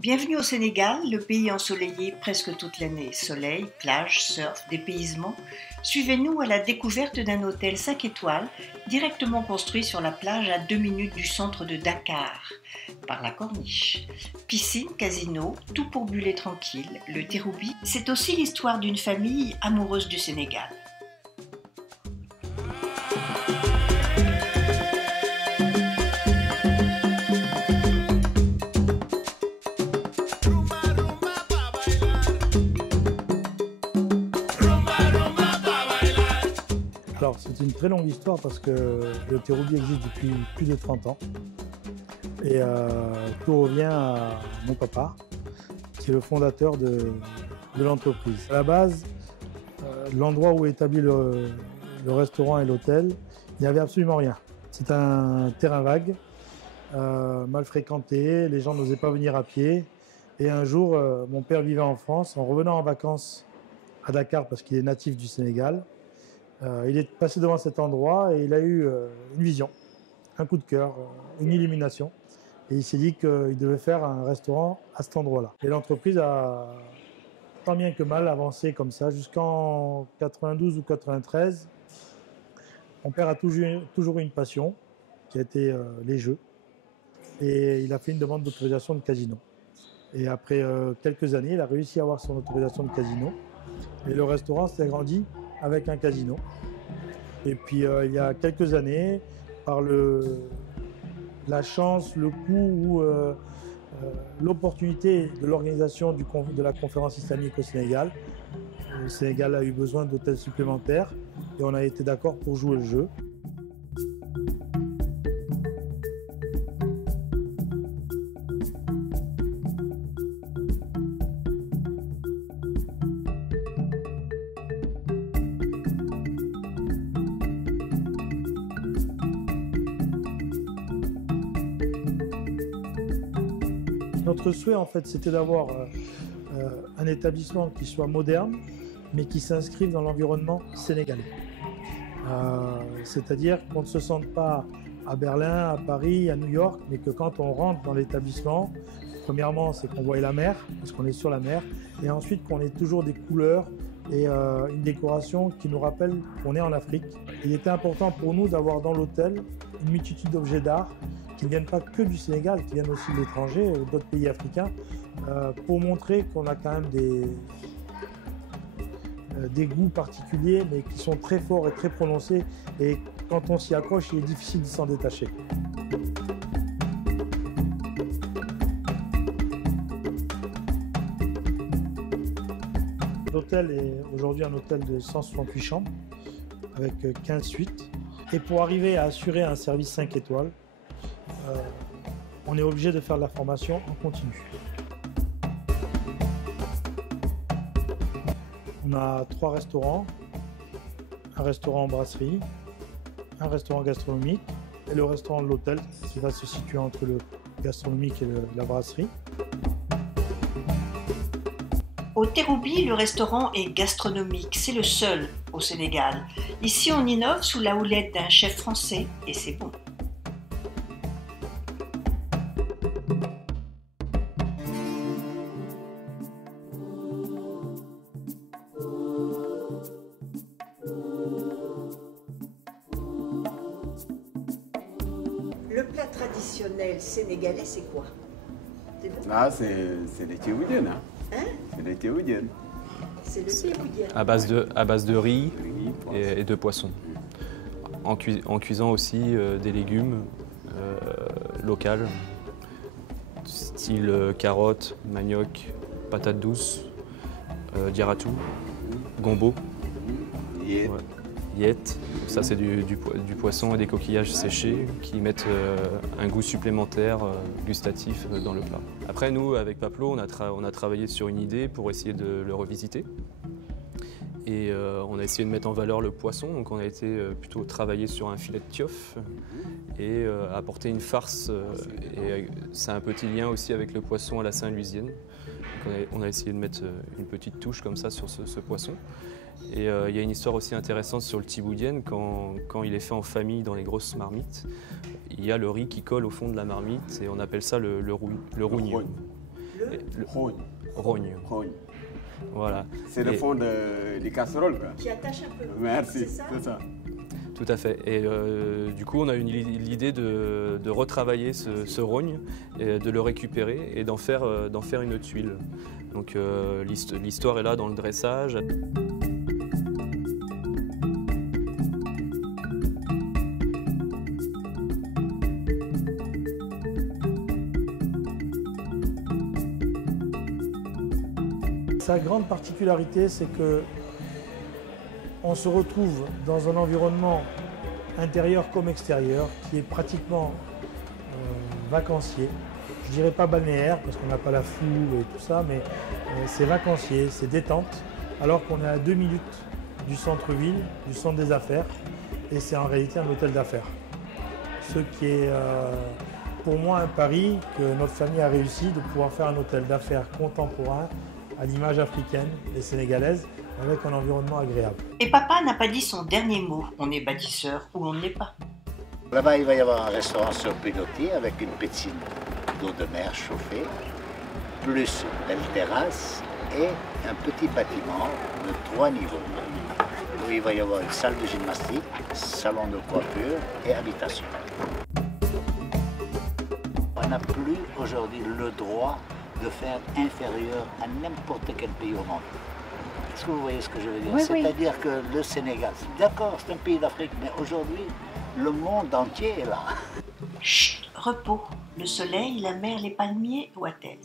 Bienvenue au Sénégal, le pays ensoleillé presque toute l'année. Soleil, plage, surf, dépaysement. Suivez-nous à la découverte d'un hôtel 5 étoiles directement construit sur la plage à 2 minutes du centre de Dakar, par la Corniche. Piscine, casino, tout pour buller tranquille. Le Terrou-Bi, c'est aussi l'histoire d'une famille amoureuse du Sénégal. Alors, c'est une très longue histoire parce que le Terrou-Bi existe depuis plus de 30 ans. Et tout revient à mon papa, qui est le fondateur de l'entreprise. À la base, l'endroit où est établi le restaurant et l'hôtel, il n'y avait absolument rien. C'est un terrain vague, mal fréquenté, les gens n'osaient pas venir à pied. Et un jour, mon père vivait en France, en revenant en vacances à Dakar parce qu'il est natif du Sénégal. Il est passé devant cet endroit et il a eu une vision, un coup de cœur, une illumination. Et il s'est dit qu'il devait faire un restaurant à cet endroit-là. Et l'entreprise a tant bien que mal avancé comme ça jusqu'en 92 ou 93. Mon père a toujours eu une passion qui a été les jeux. Et il a fait une demande d'autorisation de casino. Et après quelques années, il a réussi à avoir son autorisation de casino. Et le restaurant s'est agrandi avec un casino. Et puis il y a quelques années, par la chance, le coup ou l'opportunité de l'organisation de la conférence islamique au Sénégal, le Sénégal a eu besoin d'hôtels supplémentaires et on a été d'accord pour jouer le jeu. Notre souhait, en fait, c'était d'avoir un établissement qui soit moderne, mais qui s'inscrive dans l'environnement sénégalais. C'est-à-dire qu'on ne se sente pas à Berlin, à Paris, à New York, mais que quand on rentre dans l'établissement, premièrement, c'est qu'on voit la mer, parce qu'on est sur la mer, et ensuite qu'on ait toujours des couleurs et une décoration qui nous rappelle qu'on est en Afrique. Il était important pour nous d'avoir dans l'hôtel une multitude d'objets d'art qui ne viennent pas que du Sénégal, qui viennent aussi de l'étranger, d'autres pays africains, pour montrer qu'on a quand même des goûts particuliers, mais qui sont très forts et très prononcés. Et quand on s'y accroche, il est difficile de s'en détacher. L'hôtel est aujourd'hui un hôtel de 168 chambres, avec 15 suites. Et pour arriver à assurer un service 5 étoiles, on est obligé de faire de la formation en continu. On a 3 restaurants, un restaurant brasserie, un restaurant gastronomique et le restaurant de l'hôtel qui va se situer entre le gastronomique et la brasserie. Au Terrou-Bi, le restaurant est gastronomique, c'est le seul au Sénégal. Ici, on innove sous la houlette d'un chef français et c'est bon. Le plat traditionnel sénégalais, c'est quoi? Ah, c'est les théoudiennes. Hein? C'est les théoudiennes. C'est le théoudien. À base de riz et de poisson. En cuisant aussi des légumes locaux, style carottes, manioc, patates douces, diaratou, gombo, yet. Ça, c'est du poisson et des coquillages séchés qui mettent un goût supplémentaire gustatif dans le plat. Après, nous, avec Paplo, on a travaillé sur une idée pour essayer de le revisiter. Et on a essayé de mettre en valeur le poisson. Donc on a été plutôt travailler sur un filet de tiof et apporter une farce. Et c'est un petit lien aussi avec le poisson à la Saint-Louisienne. On a essayé de mettre une petite touche comme ça sur ce poisson. Et il y a une histoire aussi intéressante sur le tiboudienne, quand il est fait en famille dans les grosses marmites, il y a le riz qui colle au fond de la marmite et on appelle ça le rougnou. Rogne. Rogne. Rogne. Voilà. C'est le Et- fond des casseroles, quoi. Qui attache un peu. Merci, C'est ça c'est ça. Tout à fait. Et du coup, on a eu l'idée de retravailler ce rogne, et de le récupérer et d'en faire une tuile. Donc l'histoire est là dans le dressage. Sa grande particularité, c'est que on se retrouve dans un environnement intérieur comme extérieur qui est pratiquement vacancier. Je dirais pas balnéaire parce qu'on n'a pas la foule et tout ça, mais c'est vacancier, c'est détente, alors qu'on est à 2 minutes du centre-ville, du centre des affaires, et c'est en réalité un hôtel d'affaires. Ce qui est pour moi un pari que notre famille a réussi de pouvoir faire un hôtel d'affaires contemporain à l'image africaine et sénégalaise avec un environnement agréable. Et papa n'a pas dit son dernier mot. On est bâtisseur ou on ne l'est pas. Là-bas, il va y avoir un restaurant sur pilotis avec une piscine d'eau de mer chauffée, plus une belle terrasse et un petit bâtiment de 3 niveaux où il va y avoir une salle de gymnastique, salon de coiffure et habitation. On n'a plus aujourd'hui le droit de faire inférieur à n'importe quel pays au monde. Est-ce que vous voyez ce que je veux dire? Oui, oui. C'est-à-dire que le Sénégal, d'accord, c'est un pays d'Afrique, mais aujourd'hui, le monde entier est là. Chut, repos. Le soleil, la mer, les palmiers, Ouattez.